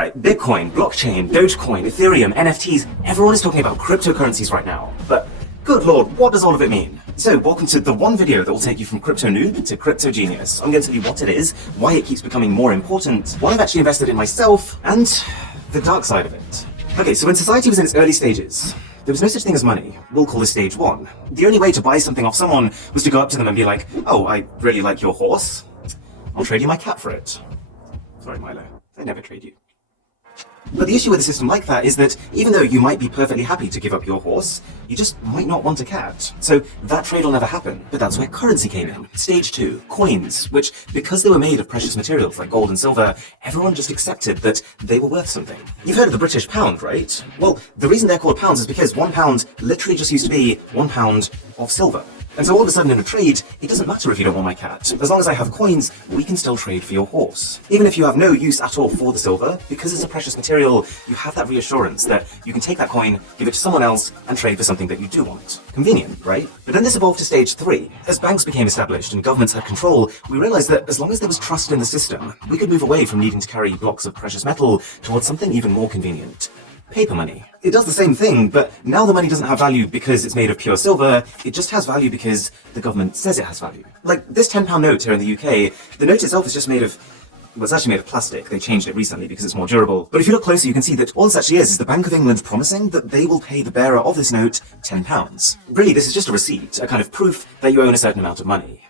Alright, Bitcoin, blockchain, Dogecoin, Ethereum, NFTs, everyone is talking about cryptocurrencies right now. But good lord, what does all of it mean? So welcome to the one video that will take you from crypto noob to crypto genius. I'm going to tell you what it is, why it keeps becoming more important, what I've actually invested in myself, and the dark side of it. Okay, so when society was in its early stages, there was no such thing as money. We'll call this stage one. The only way to buy something off someone was to go up to them and be like, oh, I really like your horse. I'll trade you my cat for it. Sorry, Milo. I never trade you. But the issue with a system like that is that even though you might be perfectly happy to give up your horse, you just might not want a cat. So that trade will never happen. But that's where currency came in. Stage 2, coins, which, because they were made of precious materials like gold and silver, everyone just accepted that they were worth something. You've heard of the British pound, right? Well, the reason they're called pounds is because £1 literally just used to be £1 of silver. And so all of a sudden in a trade, it doesn't matter if you don't want my cat. As long as I have coins, we can still trade for your horse. Even if you have no use at all for the silver, because it's a precious material, you have that reassurance that you can take that coin, give it to someone else, and trade for something that you do want. Convenient, right? But then this evolved to stage 3. As banks became established and governments had control, we realized that as long as there was trust in the system, we could move away from needing to carry blocks of precious metal towards something even more convenient. Paper money. It does the same thing, but now the money doesn't have value because it's made of pure silver, it just has value because the government says it has value. Like this £10 note here in the UK, the note itself is just made of, well, it's actually made of plastic. They changed it recently because it's more durable. But if you look closer, you can see that all this actually is the Bank of England promising that they will pay the bearer of this note £10. Really, this is just a receipt, a kind of proof that you own a certain amount of money.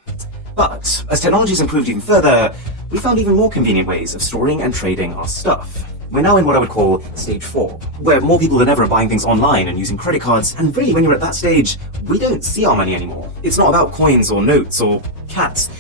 But as technology has improved even further, we found even more convenient ways of storing and trading our stuff. We're now in what I would call stage 4, where more people than ever are buying things online and using credit cards, and really when you're at that stage, we don't see our money anymore. It's not about coins or notes or cats,